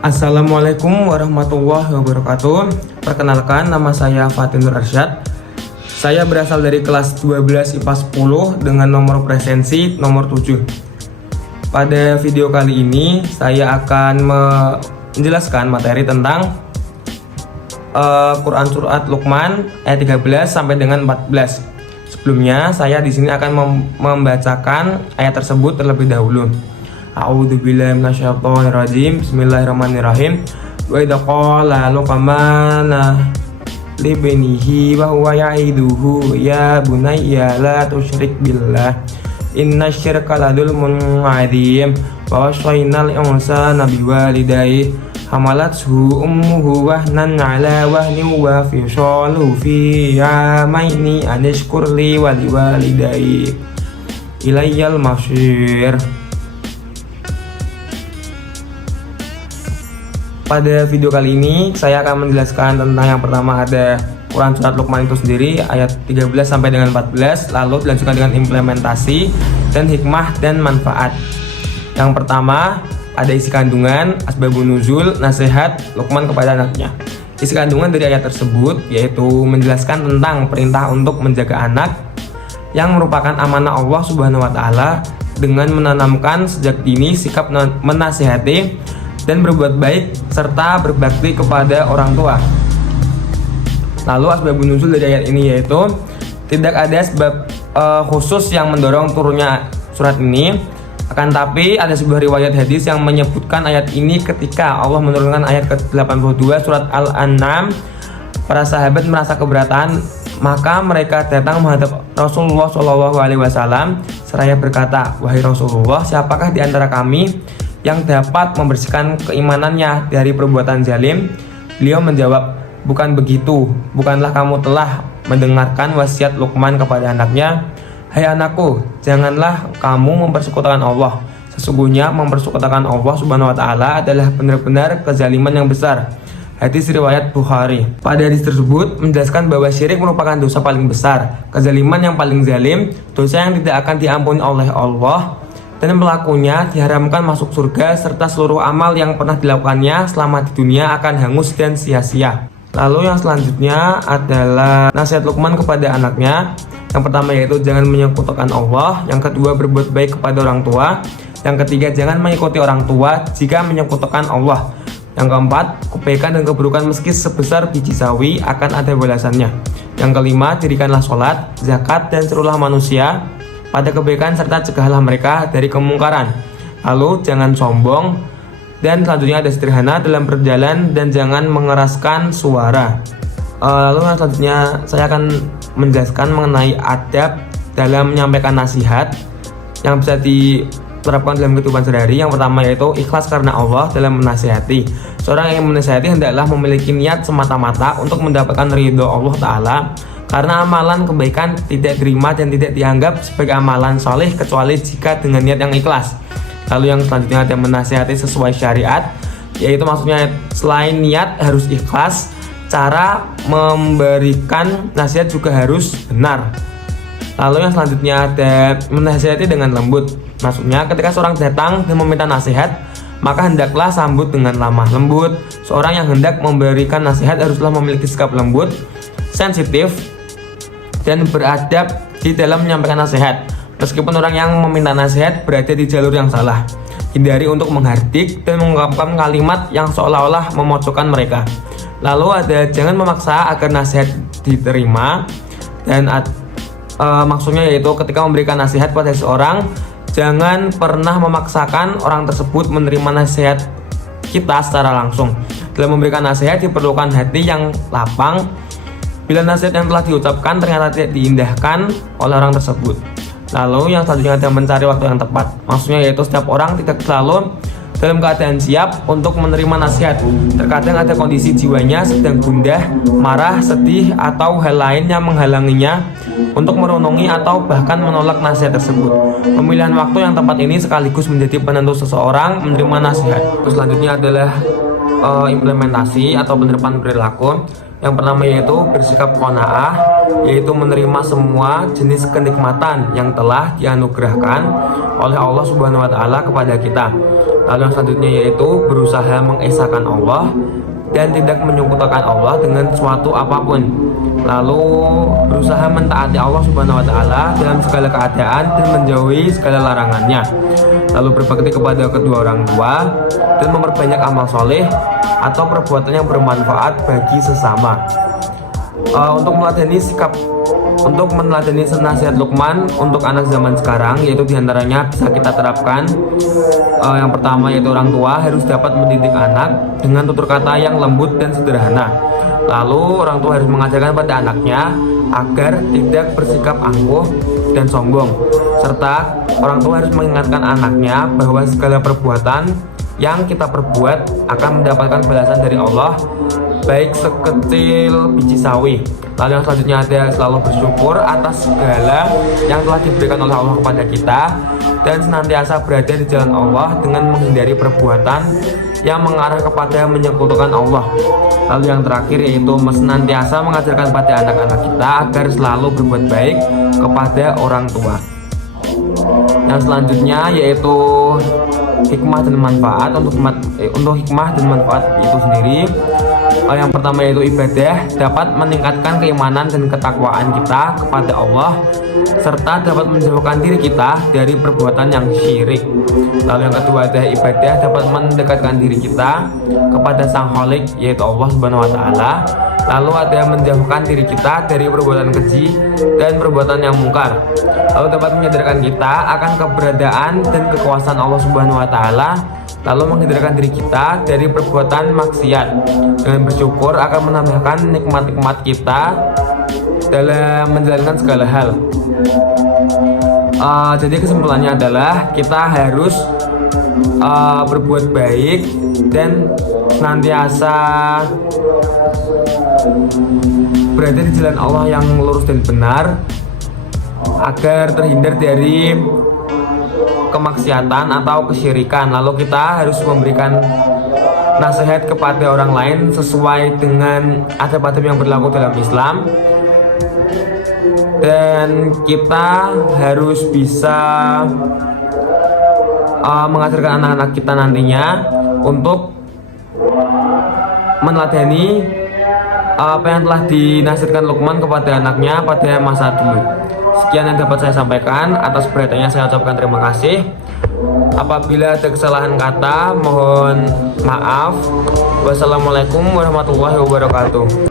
Assalamualaikum warahmatullahi wabarakatuh. Perkenalkan, nama saya Fatin Nur Arsyad. Saya berasal dari kelas 12 IPA 10 dengan nomor presensi nomor 7. Pada video kali ini saya akan menjelaskan materi tentang Quran Surat Luqman ayat 13 sampai dengan 14. Sebelumnya saya di sini akan membacakan ayat tersebut terlebih dahulu. A'udzubillahi minasyaitonirrajim. Bismillahirrahmanirrahim. Wa idza qala Luqman li banihi wa huwa ya'iduhu ya bunayya la tusyrik billah innasyirka ladulmun 'adzim wa wassaynal insana biwalidayhi hamalathu ummuhu wahnan 'ala wahnin wa fisaluhu fi 'amaini an ishkur li wa liwalidayhi ilayyal masyir. Pada video kali ini saya akan menjelaskan tentang yang pertama ada Quran Surat Luqman itu sendiri ayat 13 sampai dengan 14, lalu dilanjutkan dengan implementasi dan hikmah dan manfaat. Yang pertama ada isi kandungan, asbabun nuzul, nasihat Luqman kepada anaknya. Isi kandungan dari ayat tersebut yaitu menjelaskan tentang perintah untuk menjaga anak yang merupakan amanah Allah Subhanahu wa taala dengan menanamkan sejak dini sikap menasihati dan berbuat baik serta berbakti kepada orang tua. Lalu asbabun nuzul dari ayat ini yaitu tidak ada sebab khusus yang mendorong turunnya surat ini, akan tapi ada sebuah riwayat hadis yang menyebutkan ayat ini ketika Allah menurunkan ayat ke-82 surat Al-An'am. Para sahabat merasa keberatan, maka mereka datang menghadap Rasulullah SAW seraya berkata, "Wahai Rasulullah, siapakah di antara kami yang dapat membersihkan keimanannya dari perbuatan zalim?" Beliau menjawab, "Bukan begitu, bukanlah kamu telah mendengarkan wasiat Luqman kepada anaknya? Hai anakku, janganlah kamu mempersekutukan Allah. Sesungguhnya mempersekutukan Allah Subhanahu wa taala adalah benar-benar kezaliman yang besar." Hadis riwayat Bukhari. Pada hadis tersebut menjelaskan bahwa syirik merupakan dosa paling besar, kezaliman yang paling zalim, dosa yang tidak akan diampuni oleh Allah, dan pelakunya diharamkan masuk surga serta seluruh amal yang pernah dilakukannya selama di dunia akan hangus dan sia-sia. Lalu yang selanjutnya adalah nasihat Luqman kepada anaknya. Yang pertama yaitu jangan menyekutukan Allah, yang kedua berbuat baik kepada orang tua, yang ketiga jangan mengikuti orang tua jika menyekutukan Allah, yang keempat kebaikan dan keburukan meski sebesar biji sawi akan ada balasannya, yang kelima dirikanlah sholat, zakat dan serulah manusia pada kebaikan serta cegahlah mereka dari kemungkaran. Lalu jangan sombong, dan selanjutnya ada sederhana dalam berjalan dan jangan mengeraskan suara. Lalu selanjutnya saya akan menjelaskan mengenai adab dalam menyampaikan nasihat yang bisa diterapkan dalam kehidupan sehari-hari. Yang pertama yaitu ikhlas karena Allah dalam menasihati. Seorang yang menasihati hendaklah memiliki niat semata-mata untuk mendapatkan ridho Allah Ta'ala, karena amalan kebaikan tidak diterima dan tidak dianggap sebagai amalan soleh kecuali jika dengan niat yang ikhlas. Lalu yang selanjutnya ada menasihati sesuai syariat, yaitu maksudnya selain niat harus ikhlas, cara memberikan nasihat juga harus benar. Lalu yang selanjutnya ada menasihati dengan lembut, maksudnya ketika seorang datang dan meminta nasihat, maka hendaklah sambut dengan lemah lembut. Seorang yang hendak memberikan nasihat haruslah memiliki sikap lembut, sensitif, dan beradab di dalam menyampaikan nasihat. Meskipun orang yang meminta nasihat berada di jalur yang salah, hindari untuk menghardik dan mengungkapkan kalimat yang seolah-olah memojokkan mereka. Lalu ada jangan memaksa agar nasihat diterima, dan maksudnya yaitu ketika memberikan nasihat pada seseorang, jangan pernah memaksakan orang tersebut menerima nasihat kita secara langsung. Dalam memberikan nasihat diperlukan hati yang lapang. Bila nasihat yang telah diucapkan ternyata tidak diindahkan oleh orang tersebut. Lalu yang selanjutnya ada mencari waktu yang tepat. Maksudnya yaitu setiap orang tidak selalu dalam keadaan siap untuk menerima nasihat. Terkadang ada kondisi jiwanya sedang gundah, marah, sedih, atau hal lain yang menghalanginya untuk merenungi atau bahkan menolak nasihat tersebut. Pemilihan waktu yang tepat ini sekaligus menjadi penentu seseorang menerima nasihat. Terus selanjutnya adalah implementasi atau penerapan perilaku. Yang pertama yaitu bersikap qanaah, yaitu menerima semua jenis kenikmatan yang telah dianugerahkan oleh Allah Subhanahu wa taala kepada kita. Lalu yang selanjutnya yaitu berusaha mengesahkan Allah dan tidak menyekutukan Allah dengan suatu apapun. Lalu berusaha mentaati Allah Subhanahu wa taala dalam segala keadaan dan menjauhi segala larangannya. Lalu berbakti kepada kedua orang tua dan memperbanyak amal soleh atau perbuatan yang bermanfaat bagi sesama. Untuk meneladani nasihat Luqman untuk anak zaman sekarang, yaitu diantaranya bisa kita terapkan. Yang pertama yaitu orang tua harus dapat mendidik anak dengan tutur kata yang lembut dan sederhana. Lalu orang tua harus mengajarkan pada anaknya agar tidak bersikap angkuh dan sombong, serta orang tua harus mengingatkan anaknya bahwa segala perbuatan yang kita perbuat akan mendapatkan balasan dari Allah, baik sekecil biji sawi. Lalu yang selanjutnya ada selalu bersyukur atas segala yang telah diberikan oleh Allah kepada kita dan senantiasa berada di jalan Allah dengan menghindari perbuatan yang mengarah kepada menyekutukan Allah. Lalu yang terakhir yaitu senantiasa mengajarkan pada anak-anak kita agar selalu berbuat baik kepada orang tua. Yang selanjutnya yaitu hikmah dan manfaat. Untuk hikmah dan manfaat itu sendiri, yang pertama yaitu ibadah dapat meningkatkan keimanan dan ketakwaan kita kepada Allah, serta dapat menjauhkan diri kita dari perbuatan yang syirik. Lalu yang kedua adalah ibadah dapat mendekatkan diri kita kepada Sang Khalik, yaitu Allah Subhanahu wa taala. Lalu ada yang menjauhkan diri kita dari perbuatan keji dan perbuatan yang mungkar. Lalu dapat menyadarkan kita akan keberadaan dan kekuasaan Allah Subhanahu wa taala. Lalu menghindarkan diri kita dari perbuatan maksiat. Dengan bersyukur akan menambahkan nikmat-nikmat kita dalam menjalankan segala hal. Jadi kesimpulannya adalah kita harus berbuat baik dan senantiasa berada di jalan Allah yang lurus dan benar agar terhindar dari kemaksiatan atau kesyirikan. Lalu kita harus memberikan nasihat kepada orang lain sesuai dengan adab-adab yang berlaku dalam Islam, dan kita harus bisa mengajarkan anak-anak kita nantinya untuk meneladani apa yang telah dinasihatkan Luqman kepada anaknya pada masa dulu. Sekian yang dapat saya sampaikan. Atas perhatiannya saya ucapkan terima kasih. Apabila ada kesalahan kata, mohon maaf. Wassalamualaikum warahmatullahi wabarakatuh.